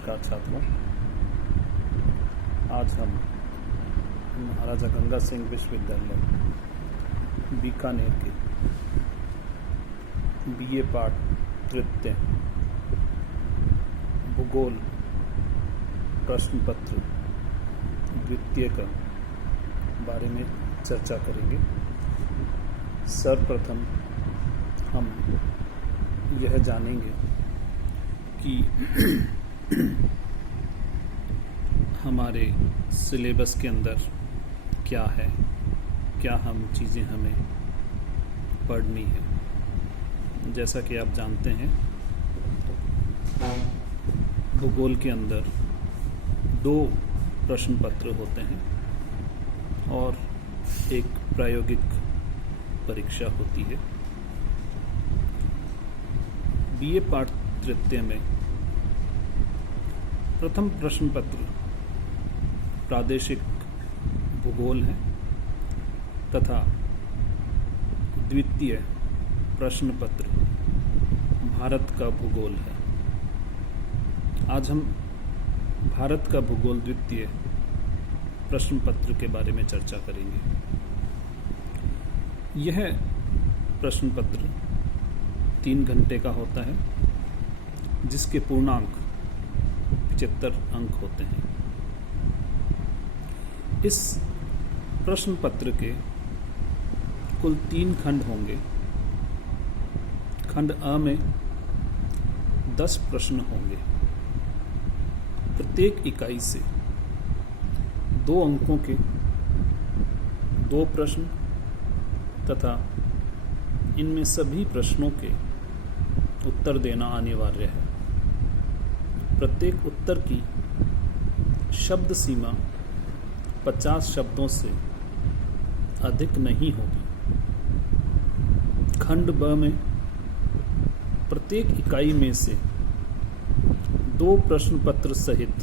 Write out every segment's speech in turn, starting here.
नमस्कार छात्रों। आज हम महाराजा गंगा सिंह विश्वविद्यालय बीकानेर के बीए पाठ तृतीय भूगोल प्रश्न पत्र द्वितीय का बारे में चर्चा करेंगे। सर्वप्रथम हम यह जानेंगे कि हमारे सिलेबस के अंदर क्या है, क्या हम चीज़ें हमें पढ़नी है। जैसा कि आप जानते हैं, भूगोल के अंदर 2 प्रश्न पत्र होते हैं और एक प्रायोगिक परीक्षा होती है। बीए पाठ तृतीय में प्रथम प्रश्न पत्र प्रादेशिक भूगोल है तथा द्वितीय प्रश्न पत्र भारत का भूगोल है। आज हम भारत का भूगोल द्वितीय प्रश्न पत्र के बारे में चर्चा करेंगे। यह प्रश्न पत्र 3 घंटे का होता है, जिसके पूर्णांक 75 अंक होते हैं। इस प्रश्न पत्र के कुल 3 खंड होंगे। खंड अ में 10 प्रश्न होंगे। प्रत्येक इकाई से 2 अंकों के 2 प्रश्न तथा इनमें सभी प्रश्नों के उत्तर देना अनिवार्य है। प्रत्येक उत्तर की शब्द सीमा 50 शब्दों से अधिक नहीं होगी। खंड ब में प्रत्येक इकाई में से 2 प्रश्न पत्र सहित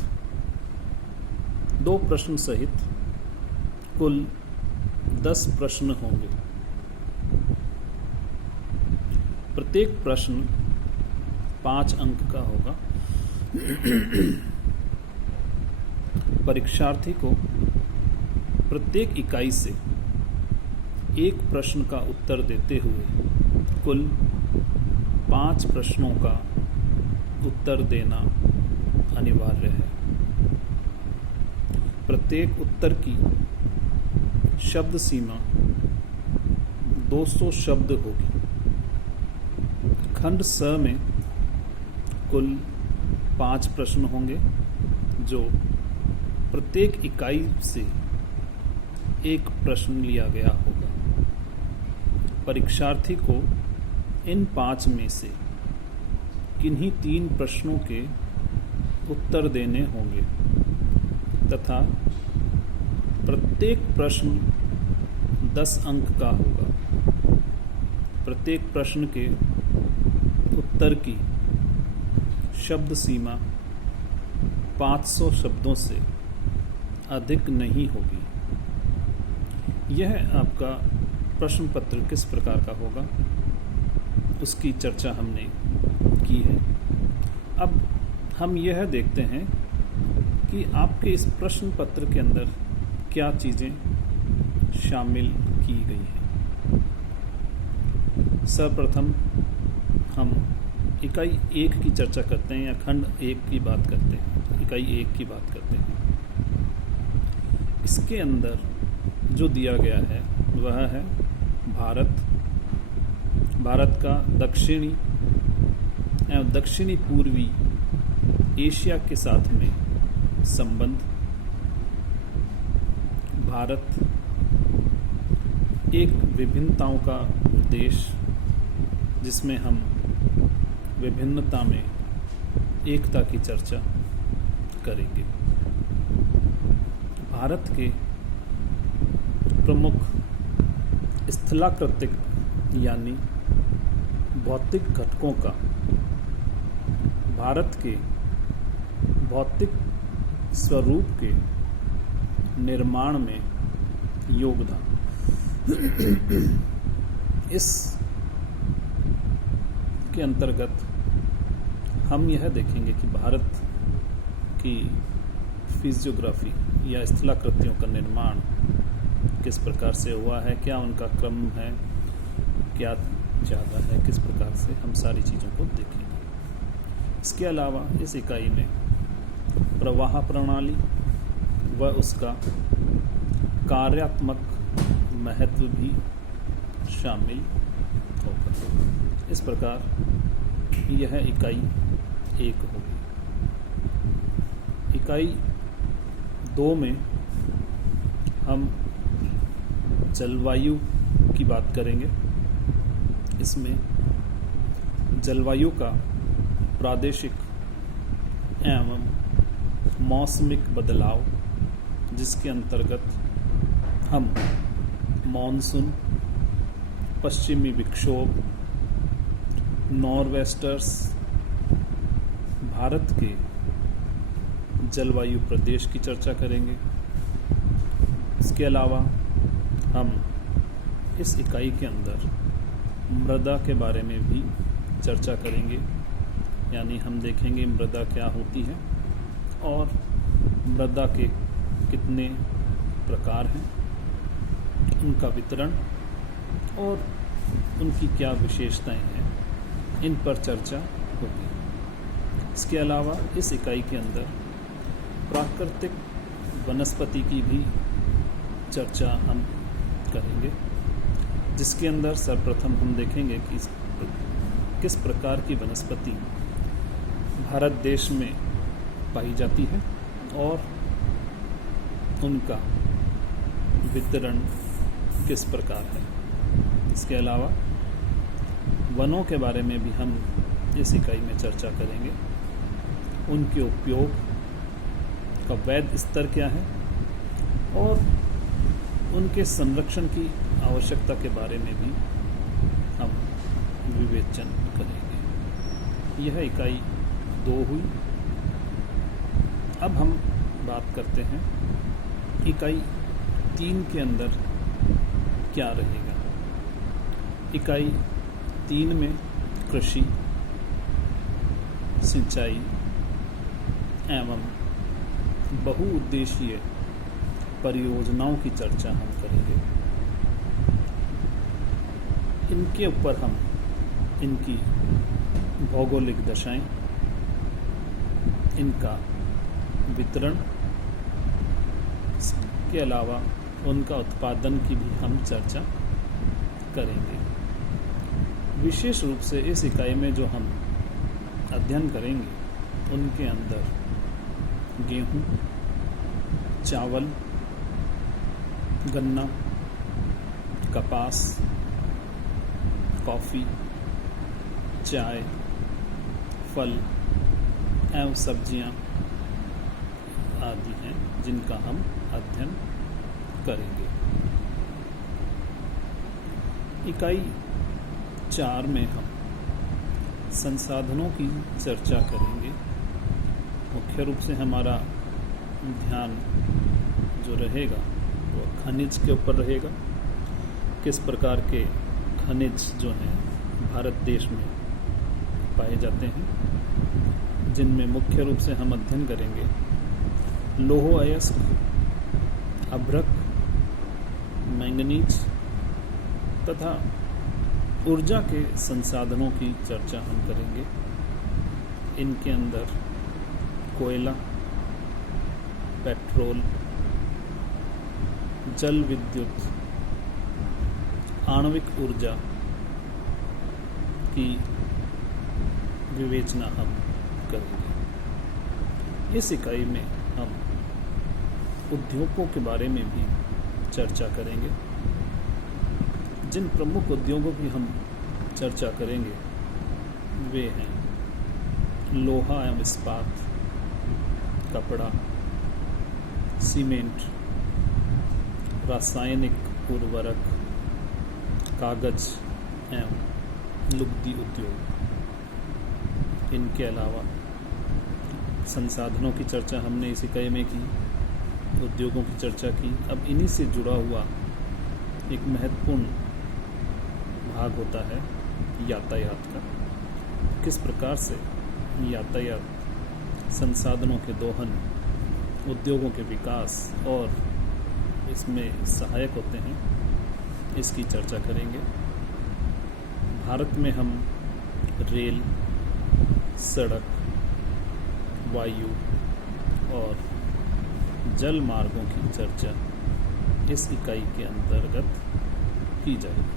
2 प्रश्न सहित कुल 10 प्रश्न होंगे। प्रत्येक प्रश्न 5 अंक का होगा। परीक्षार्थी को प्रत्येक इकाई से 1 प्रश्न का उत्तर देते हुए कुल 5 प्रश्नों का उत्तर देना अनिवार्य है। प्रत्येक उत्तर की शब्द सीमा 200 शब्द होगी। खंड स में कुल 5 प्रश्न होंगे, जो प्रत्येक इकाई से 1 प्रश्न लिया गया होगा। परीक्षार्थी को इन 5 में से किन्हीं 3 प्रश्नों के उत्तर देने होंगे तथा प्रत्येक प्रश्न 10 अंक का होगा। प्रत्येक प्रश्न के उत्तर की शब्द सीमा 500 शब्दों से अधिक नहीं होगी। यह आपका प्रश्न पत्र किस प्रकार का होगा, उसकी चर्चा हमने की है। अब हम यह देखते हैं कि आपके इस प्रश्न पत्र के अंदर क्या चीज़ें शामिल की गई हैं। सर्वप्रथम हम इकाई 1 की चर्चा करते हैं, या खंड 1 की बात करते हैं। इकाई 1 की बात करते हैं। इसके अंदर जो दिया गया है वह है भारत का दक्षिणी एवं दक्षिणी पूर्वी एशिया के साथ में संबंध। भारत एक विभिन्नताओं का देश, जिसमें हम विभिन्नता में एकता की चर्चा करेंगे। भारत के प्रमुख स्थलाकृतिक यानी भौतिक घटकों का भारत के भौतिक स्वरूप के निर्माण में योगदान। इस के अंतर्गत हम यह देखेंगे कि भारत की फिजियोग्राफी या स्थलाकृतियों का निर्माण किस प्रकार से हुआ है, क्या उनका क्रम है, क्या ज़्यादा है, किस प्रकार से, हम सारी चीज़ों को देखेंगे। इसके अलावा इस इकाई में प्रवाह प्रणाली व उसका कार्यात्मक महत्व भी शामिल होगा। इस प्रकार यह इकाई 1 होगी। इकाई 2 में हम जलवायु की बात करेंगे। इसमें जलवायु का प्रादेशिक एवं मौसमिक बदलाव, जिसके अंतर्गत हम मॉनसून, पश्चिमी विक्षोभ, नॉर्वेस्टर्स, भारत के जलवायु प्रदेश की चर्चा करेंगे। इसके अलावा हम इस इकाई के अंदर मृदा के बारे में भी चर्चा करेंगे, यानी हम देखेंगे मृदा क्या होती है और मृदा के कितने प्रकार हैं, उनका वितरण और उनकी क्या विशेषताएं हैं, इन पर चर्चा होगी। इसके अलावा इस इकाई के अंदर प्राकृतिक वनस्पति की भी चर्चा हम करेंगे, जिसके अंदर सर्वप्रथम हम देखेंगे कि किस प्रकार की वनस्पति भारत देश में पाई जाती है और उनका वितरण किस प्रकार है। इसके अलावा वनों के बारे में भी हम इस इकाई में चर्चा करेंगे, उनके उपयोग का वैध स्तर क्या है और उनके संरक्षण की आवश्यकता के बारे में भी हम विवेचन करेंगे। यह इकाई 2 हुई। अब हम बात करते हैं इकाई 3 के अंदर क्या रहेगा। इकाई 3 में कृषि, सिंचाई एवं बहुउद्देशीय परियोजनाओं की चर्चा हम करेंगे। इनके ऊपर हम इनकी भौगोलिक दशाएं, इनका वितरण, के अलावा उनका उत्पादन की भी हम चर्चा करेंगे। विशेष रूप से इस इकाई में जो हम अध्ययन करेंगे उनके अंदर गेहूं, चावल, गन्ना, कपास, कॉफ़ी, चाय, फल एवं सब्जियां आदि हैं जिनका हम अध्ययन करेंगे। इकाई 4 में हम संसाधनों की चर्चा करेंगे। मुख्य रूप से हमारा ध्यान जो रहेगा वो खनिज के ऊपर रहेगा। किस प्रकार के खनिज जो हैं भारत देश में पाए जाते हैं, जिनमें मुख्य रूप से हम अध्ययन करेंगे लौह अयस्क, अभ्रक, मैंगनीज तथा ऊर्जा के संसाधनों की चर्चा हम करेंगे। इनके अंदर कोयला, पेट्रोल, जल विद्युत, आणविक ऊर्जा की विवेचना हम करेंगे। इस इकाई में हम उद्योगों के बारे में भी चर्चा करेंगे। जिन प्रमुख उद्योगों की हम चर्चा करेंगे वे हैं लोहा एवं इस्पात, कपड़ा, सीमेंट, रासायनिक उर्वरक, कागज एवं लुगदी उद्योग। इनके अलावा संसाधनों की चर्चा हमने इस इकाई में की, उद्योगों की चर्चा की। अब इन्हीं से जुड़ा हुआ एक महत्वपूर्ण भाग होता है यातायात का। किस प्रकार से यातायात संसाधनों के दोहन, उद्योगों के विकास और इसमें सहायक होते हैं, इसकी चर्चा करेंगे। भारत में हम रेल, सड़क, वायु और जल मार्गों की चर्चा इस इकाई के अंतर्गत की जाएगी।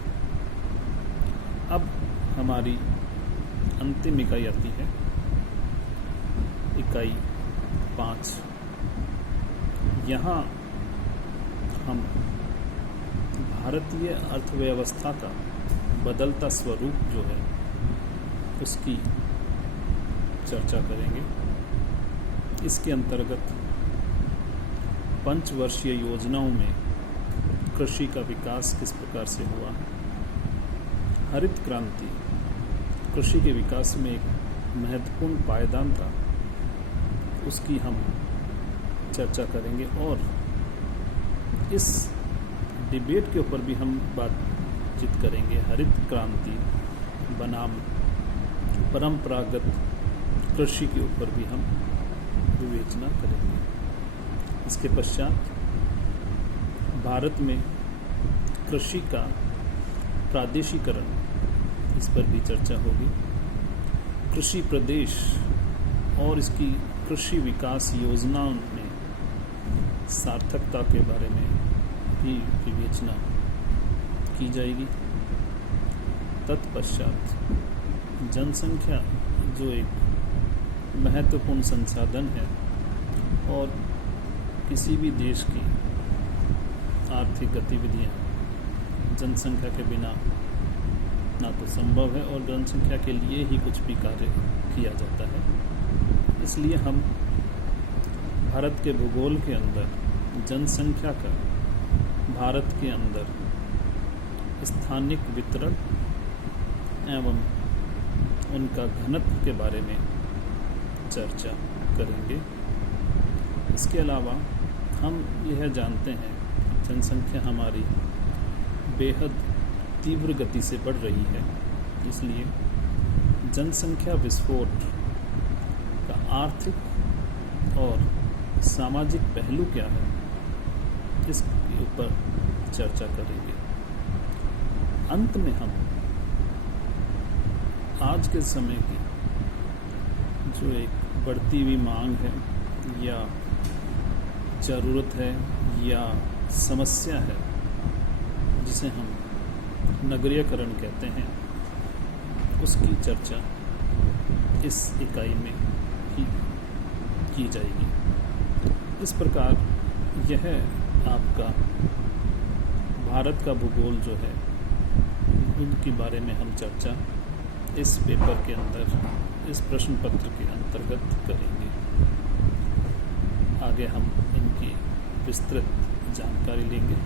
अब हमारी अंतिम इकाई आती है, इकाई 5। यहाँ हम भारतीय अर्थव्यवस्था का बदलता स्वरूप जो है उसकी चर्चा करेंगे। इसके अंतर्गत पंचवर्षीय योजनाओं में कृषि का विकास किस प्रकार से हुआ, हरित क्रांति कृषि के विकास में एक महत्वपूर्ण पायदान था, उसकी हम चर्चा करेंगे। और इस डिबेट के ऊपर भी हम बातचीत करेंगे। हरित क्रांति बनाम परंपरागत कृषि के ऊपर भी हम विवेचना करेंगे। इसके पश्चात भारत में कृषि का प्रादेशिकरण, इस पर भी चर्चा होगी। कृषि प्रदेश और इसकी कृषि विकास योजनाओं में सार्थकता के बारे में भी विवेचना की जाएगी। तत्पश्चात जनसंख्या जो एक महत्वपूर्ण संसाधन है और किसी भी देश की आर्थिक गतिविधियां जनसंख्या के बिना ना तो संभव है और जनसंख्या के लिए ही कुछ भी कार्य किया जाता है। इसलिए हम भारत के भूगोल के अंदर जनसंख्या का भारत के अंदर स्थानिक वितरण एवं उनका घनत्व के बारे में चर्चा करेंगे। इसके अलावा हम यह जानते हैं कि जनसंख्या हमारी बेहद तीव्र गति से बढ़ रही है, इसलिए जनसंख्या विस्फोट का आर्थिक और सामाजिक पहलू क्या है, इसके ऊपर चर्चा करेंगे। अंत में हम आज के समय की जो एक बढ़ती हुई मांग है या ज़रूरत है या समस्या है, जिसे हम नगरीयकरण कहते हैं, उसकी चर्चा इस इकाई में ही की जाएगी। इस प्रकार यह आपका भारत का भूगोल जो है उनके बारे में हम चर्चा इस पेपर के अंदर, इस प्रश्न पत्र के अंतर्गत करेंगे। आगे हम इनकी विस्तृत जानकारी लेंगे।